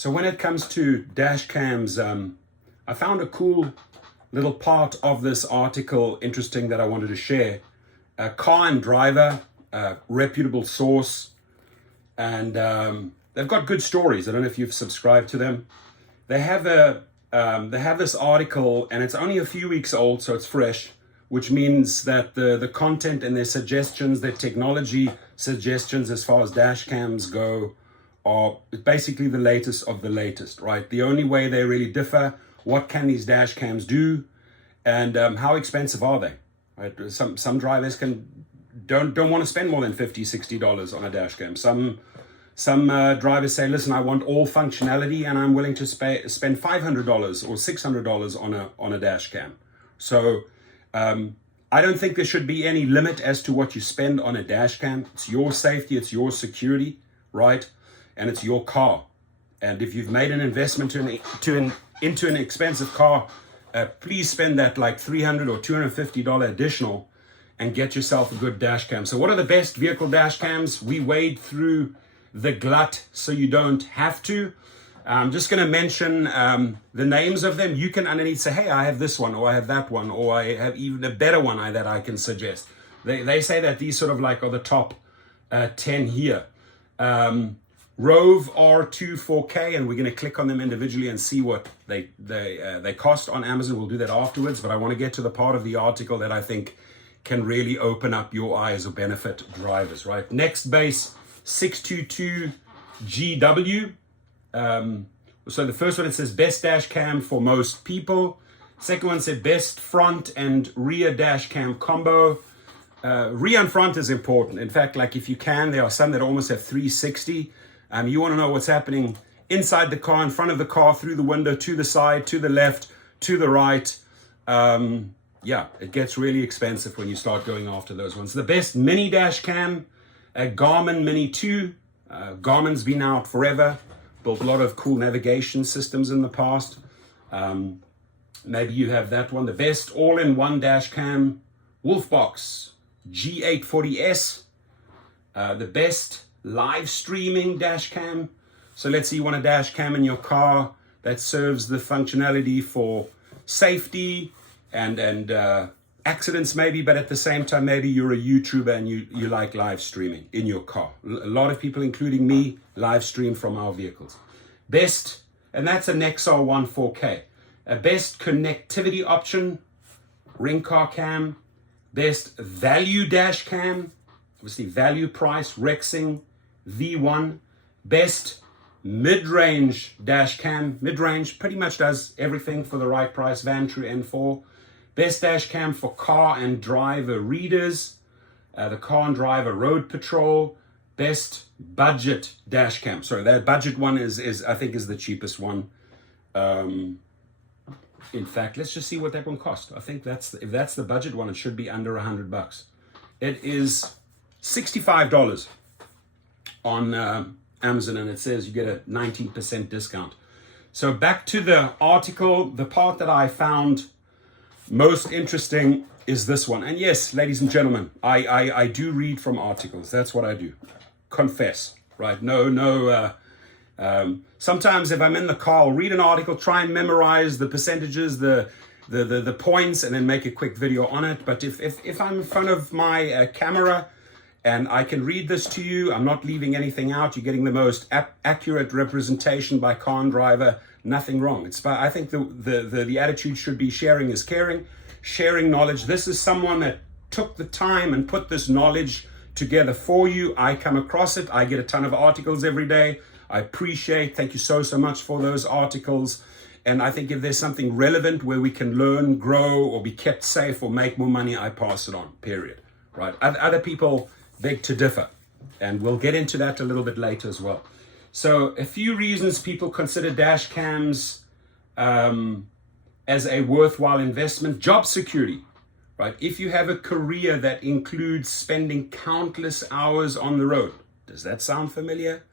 So when it comes to dash cams, I found a cool little part of this article interesting that I wanted to share. Car and Driver, reputable source, and they've got good stories. I don't know if you've subscribed to them. They have this article, and it's only a few weeks old, so it's fresh, which means that the content and their suggestions, their technology suggestions as far as dash cams go, are basically the latest of the latest, right? The only way they really differ, what can these dash cams do, and how expensive are they? Right? Some drivers don't want to spend more than $50-$60 on a dash cam. Some drivers say, listen, I want all functionality, and I'm willing to spend $500 or $600 on a dash cam. So I don't think there should be any limit as to what you spend on a dash cam. It's your safety, it's your security, right? And it's your car. And if you've made an investment into an expensive car, please spend that like $300 or $250 additional and get yourself a good dash cam. So what are the best vehicle dash cams? We wade through the glut so you don't have to. I'm just going to mention the names of them. You can underneath say, hey, I have this one, or I have that one, or I have even a better one that I can suggest. They say that these sort of like are the top 10 here. Rove R2 4K, and we're going to click on them individually and see what they cost on Amazon. We'll do that afterwards, but I want to get to the part of the article that I think can really open up your eyes or benefit drivers, right? Next base 622 GW. So the first one, it says best dash cam for most people. Second one said best front and rear dash cam combo. Rear and front is important. In fact, like if you can, there are some that almost have 360. You want to know what's happening inside the car, in front of the car, through the window, to the side, to the left, to the right. Yeah, it gets really expensive when you start going after those ones. The best mini dash cam, Garmin Mini 2. Garmin's been out forever. Built a lot of cool navigation systems in the past. Maybe you have that one. The best all-in-one dash cam, Wolfbox G840S. The best live streaming dash cam. So let's say you want a dash cam in your car that serves the functionality for safety and accidents maybe, but at the same time, maybe you're a YouTuber and you like live streaming in your car. A lot of people, including me, live stream from our vehicles. Best, and that's a Nexar 1 4K. A best connectivity option, Ring Car Cam. Best value dash cam, obviously value price, Rexing V1. Best mid-range dash cam, mid-range pretty much does everything for the right price, Vantru N4. Best dash cam for car and driver readers, the car and driver road patrol. Best budget dash cam. Sorry, that budget one is I think is the cheapest one. In fact, let's just see what that one cost. I think if that's the budget one, it should be under $100. It is $65 on Amazon, and it says you get a 19% discount. So back to the article, the part that I found most interesting is this one. And yes, ladies and gentlemen, I do read from articles. That's what I do. Confess, right? No. Sometimes if I'm in the car, I'll read an article, try and memorize the percentages, the points, and then make a quick video on it. But if I'm in front of my camera and I can read this to you, I'm not leaving anything out. You're getting the most accurate representation by car and driver. Nothing wrong. I think the attitude should be sharing is caring, sharing knowledge. This is someone that took the time and put this knowledge together for you. I come across it. I get a ton of articles every day. I appreciate, thank you so much for those articles. And I think if there's something relevant where we can learn, grow, or be kept safe or make more money, I pass it on, period. Right? Other people beg to differ. And we'll get into that a little bit later as well. So a few reasons people consider dash cams as a worthwhile investment. Job security, right? If you have a career that includes spending countless hours on the road, does that sound familiar?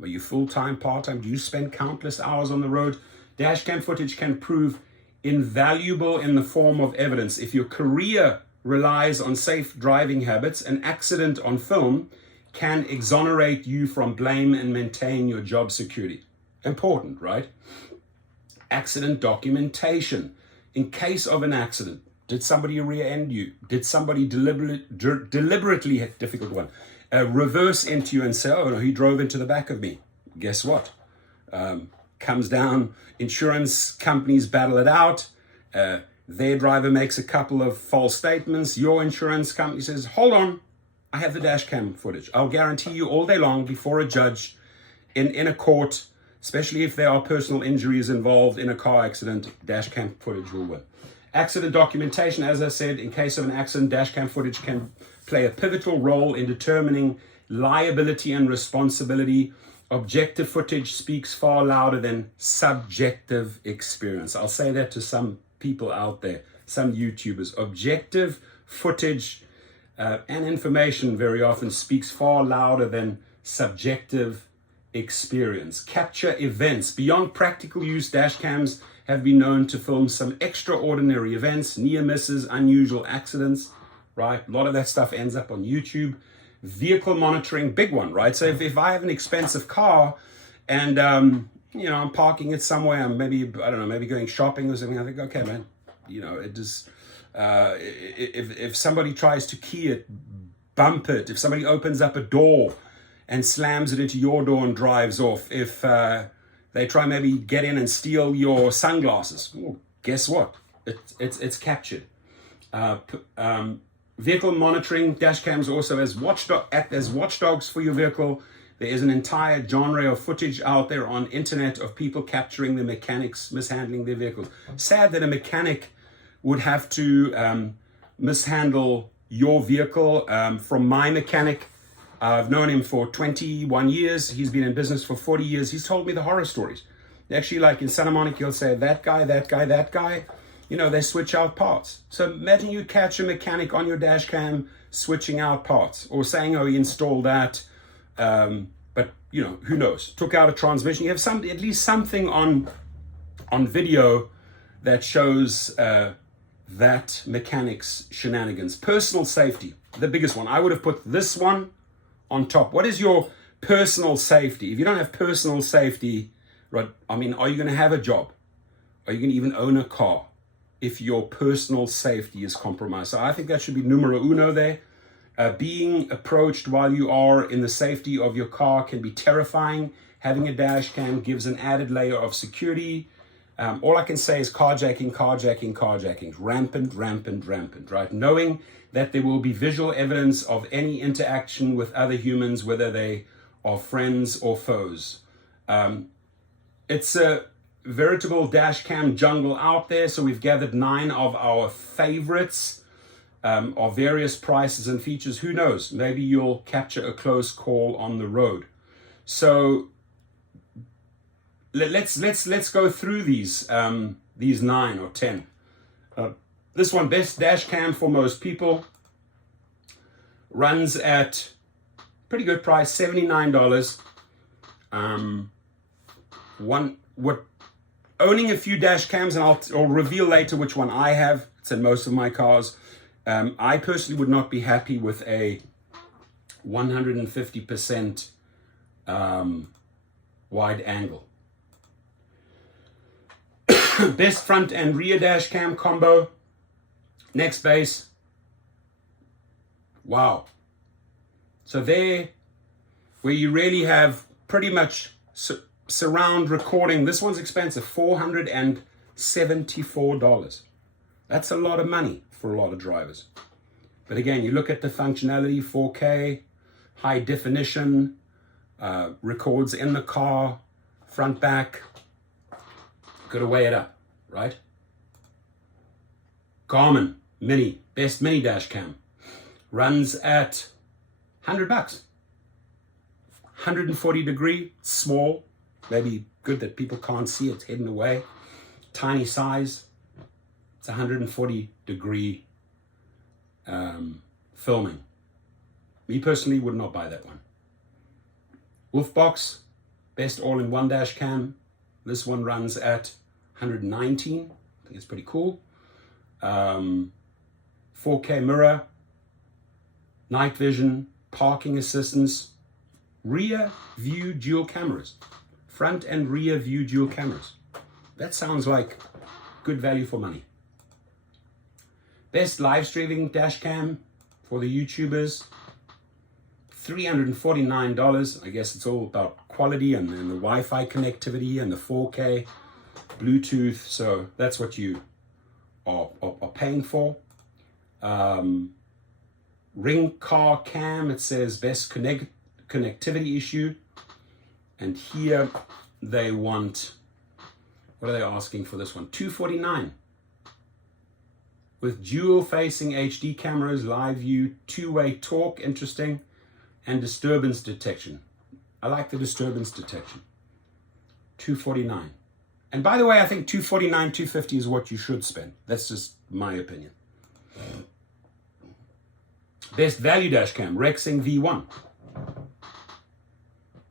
Are you full-time, part-time? Do you spend countless hours on the road? Dash cam footage can prove invaluable in the form of evidence. If your career relies on safe driving habits, an accident on film can exonerate you from blame and maintain your job security. important, right? Accident documentation. In case of an accident, did somebody rear-end you? Did somebody deliberately, difficult one, reverse into you and say, oh no, he drove into the back of me? Guess what? Comes down, insurance companies battle it out. Their driver makes a couple of false statements. Your insurance company says, hold on, I have the dash cam footage. I'll guarantee you all day long before a judge in a court, especially if there are personal injuries involved in a car accident, dash cam footage will win. Accident documentation, as I said, in case of an accident, dash cam footage can play a pivotal role in determining liability and responsibility. Objective footage speaks far louder than subjective experience. I'll say that to some people out there, some YouTubers. Objective footage and information very often speaks far louder than subjective experience. Capture events. Beyond practical use, dash cams have been known to film some extraordinary events, near misses, unusual accidents, right? A lot of that stuff ends up on YouTube. Vehicle monitoring, big one, right? So if I have an expensive car and, I'm parking it somewhere, I'm maybe going shopping or something, I think, okay, man, it just, if somebody tries to key it, bump it, if somebody opens up a door and slams it into your door and drives off, if they try maybe get in and steal your sunglasses, well, guess what? It's captured. Vehicle monitoring, dash cams also act as watchdogs for your vehicle. There is an entire genre of footage out there on internet of people capturing the mechanics mishandling their vehicles. Sad that a mechanic would have to mishandle your vehicle. From my mechanic, I've known him for 21 years. He's been in business for 40 years. He's told me the horror stories. Actually, like in Santa Monica, he'll say, that guy, that guy, that guy. They switch out parts. So imagine you catch a mechanic on your dash cam switching out parts or saying, oh, he installed that. But, who knows? Took out a transmission. You have at least something on video that shows that mechanic's shenanigans. Personal safety, the biggest one. I would have put this one on top. What is your personal safety? If you don't have personal safety, right, are you going to have a job? Are you going to even own a car if your personal safety is compromised? So I think that should be numero uno there. Being approached while you are in the safety of your car can be terrifying. Having a dash cam gives an added layer of security. All I can say is carjacking, rampant, right? Knowing that there will be visual evidence of any interaction with other humans, whether they are friends or foes. It's a veritable dash cam jungle out there. So we've gathered 9 of our favorites of various prices and features. Who knows? Maybe you'll capture a close call on the road. So let's go through these 9 or 10. This one, best dash cam for most people, runs at pretty good price, $79. Owning a few dash cams, and I'll reveal later which one I have. It's in most of my cars. I personally would not be happy with a 150% wide angle. Best front and rear dash cam combo. Next base. Wow. So there, where you really have pretty much surround recording. This one's expensive, $474. That's a lot of money for a lot of drivers. But again, you look at the functionality, 4K, high definition, records in the car, front, back. Got to weigh it up, right? Garmin Mini, best mini dash cam, runs at $100. 140 degree, small, maybe good that people can't see it's hidden away. Tiny size. It's 140 degree filming. Me personally would not buy that one. Wolfbox, best all-in-one dash cam. This one runs at 119. I think it's pretty cool. 4K mirror, night vision, parking assistance, rear view dual cameras. front and rear view dual cameras. That sounds like good value for money. Best live streaming dash cam for the YouTubers, $349. I guess it's all about quality and the Wi-Fi connectivity and the 4K Bluetooth. So that's what you are paying for. Ring car cam, it says best connectivity issue. And here they want, what are they asking for this one? $249. With dual facing HD cameras, live view, two-way talk, interesting, and disturbance detection. I like the disturbance detection. $249. And by the way, I think $249, $250 is what you should spend. That's just my opinion. Best value dash cam, Rexing V1.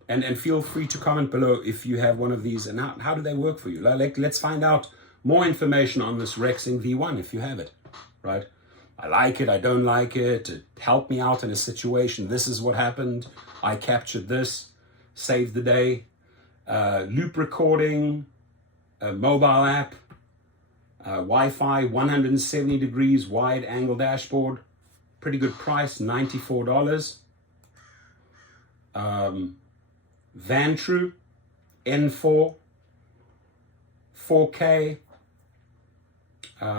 And feel free to comment below if you have one of these and how do they work for you. Let's find out more information on this Rexing V1 if you have it, right? I like it, I don't like it, it helped me out in a situation, this is what happened, I captured this, saved the day. Loop recording, a mobile app, Wi-Fi, 170 degrees wide angle dashboard, pretty good price, $94. Vantru N4, 4K,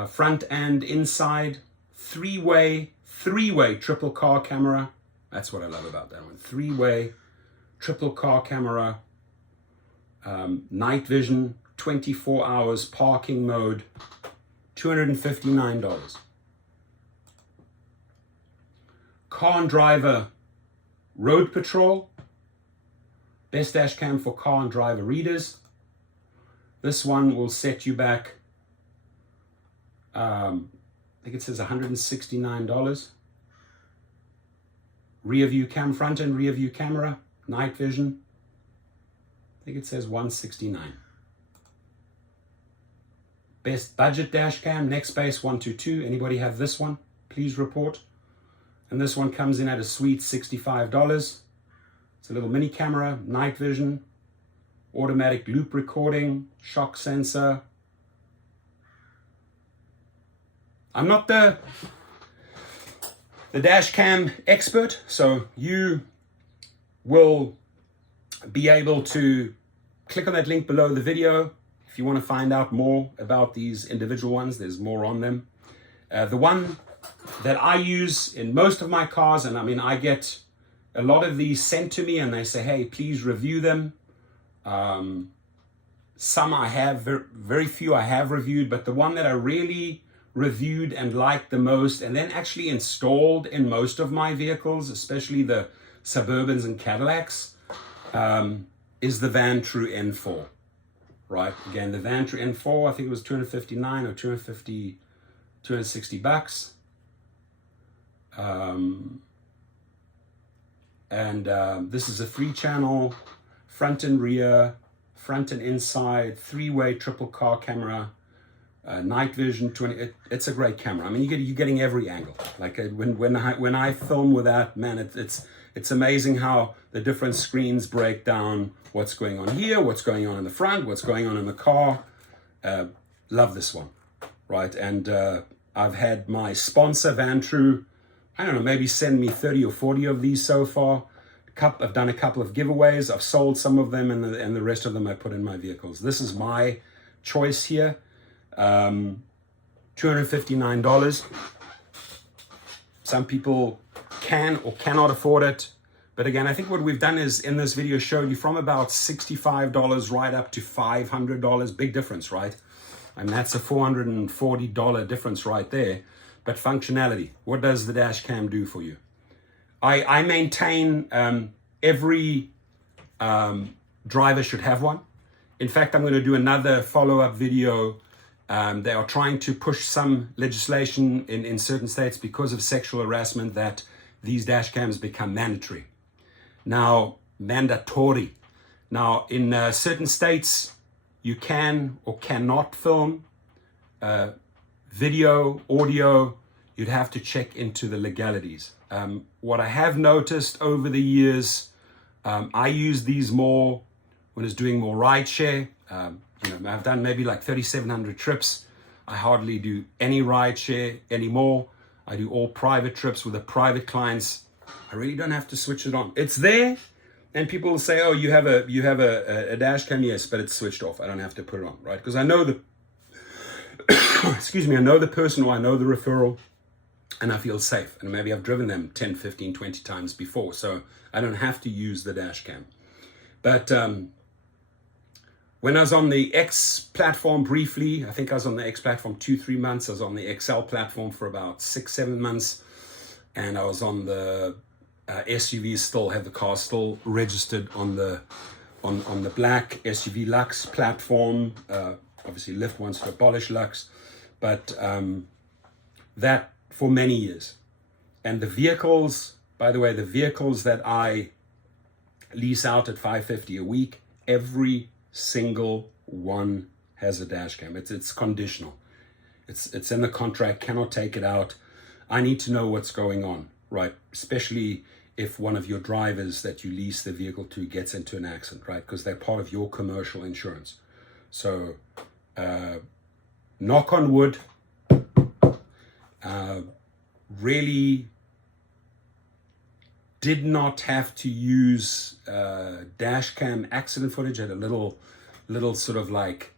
front and inside, three-way triple car camera. That's what I love about that one. Three-way triple car camera, night vision, 24 hours parking mode, $259. Car and driver road patrol, best dash cam for car and driver readers. This one will set you back, I think it says $169. Rear view cam, front and rear view camera, night vision. I think it says $169. Best budget dash cam, Nextbase 122. Anybody have this one? Please report. And this one comes in at a sweet $65. It's a little mini camera, night vision, automatic loop recording, shock sensor. I'm not the dash cam expert, so you will be able to click on that link below the video if you want to find out more about these individual ones. There's more on them. The one that I use in most of my cars, and I mean, I get a lot of these sent to me and they say, hey, please review them. Some I have, very few I have reviewed, but the one that I really reviewed and liked the most and then actually installed in most of my vehicles, especially the Suburbans and Cadillacs, is the Vantru N4, right? Again, the Vantru N4, I think it was $259 or $260. This is a 3-channel, front and rear, front and inside, 3-way triple car camera, night vision, it's a great camera. I mean, you're getting every angle. Like when I film with that, man, it's amazing how the different screens break down what's going on here, what's going on in the front, what's going on in the car. Love this one, right? And I've had my sponsor Vantru, I don't know, maybe send me 30 or 40 of these so far. I've done a couple of giveaways. I've sold some of them, and the rest of them I put in my vehicles. This is my choice here. $259. Some people can or cannot afford it. But again, I think what we've done is in this video showed you from about $65 right up to $500. Big difference, right? And that's a $440 difference right there. But functionality, what does the dash cam do for you? I maintain every driver should have one. In fact, I'm going to do another follow-up video. They are trying to push some legislation in certain states because of sexual harassment that these dash cams become mandatory. Now, mandatory. Now, in certain states, you can or cannot film video, audio. You'd have to check into the legalities. What I have noticed over the years, I use these more when I was doing more rideshare. I've done maybe like 3,700 trips. I hardly do any rideshare anymore. I do all private trips with the private clients. I really don't have to switch it on. It's there, and people will say, "Oh, you have a dash cam." Yes, but it's switched off. I don't have to put it on, right? Because I know the excuse me, I know the person, or I know the referral, and I feel safe. And maybe I've driven them 10, 15, 20 times before, so I don't have to use the dash cam. But when I was on the X platform briefly, I think I was on the X platform 2-3 months. I was on the XL platform for about 6-7 months. And I was on the SUVs, still have the car still registered on the black SUV Lux platform. Obviously, Lyft wants to abolish Lux, but that for many years. And the vehicles, by the way, the vehicles that I lease out at $550 a week, every single one has a dash cam. It's conditional. It's in the contract, cannot take it out. I need to know what's going on, right? Especially if one of your drivers that you lease the vehicle to gets into an accident, right? Because they're part of your commercial insurance. So, knock on wood, really did not have to use dash cam accident footage. I had a little sort of like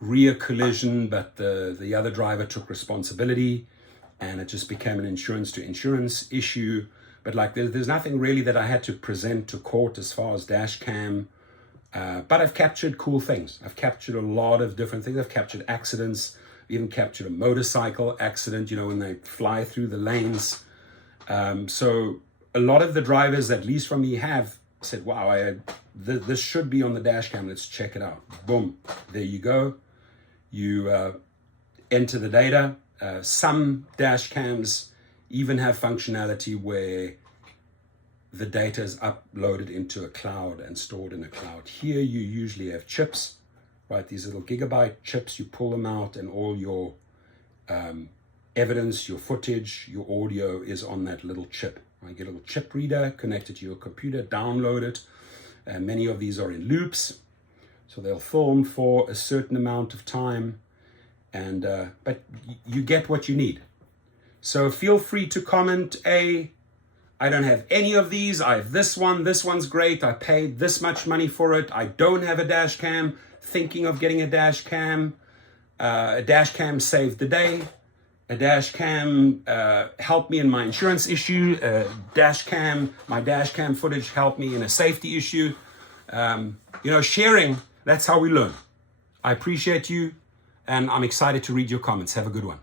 rear collision, but the other driver took responsibility, and it just became an insurance to insurance issue. But like there's nothing really that I had to present to court as far as dash cam. But I've captured cool things. I've captured a lot of different things. I've captured accidents. I've even captured a motorcycle accident, when they fly through the lanes. So a lot of the drivers that lease from me have said, wow, this should be on the dash cam. Let's check it out. Boom. There you go. You enter the data. Some dash cams even have functionality where the data is uploaded into a cloud and stored in a cloud. Here you usually have chips, right? These little gigabyte chips, you pull them out, and all your evidence, your footage, your audio is on that little chip. You get a little chip reader connected to your computer, download it. Many of these are in loops, so they'll film for a certain amount of time, and but you get what you need. So feel free to comment, I don't have any of these. I have this one. This one's great. I paid this much money for it. I don't have a dash cam. Thinking of getting a dash cam. A dash cam saved the day. A dash cam helped me in my insurance issue. My dash cam footage helped me in a safety issue. Sharing, that's how we learn. I appreciate you, and I'm excited to read your comments. Have a good one.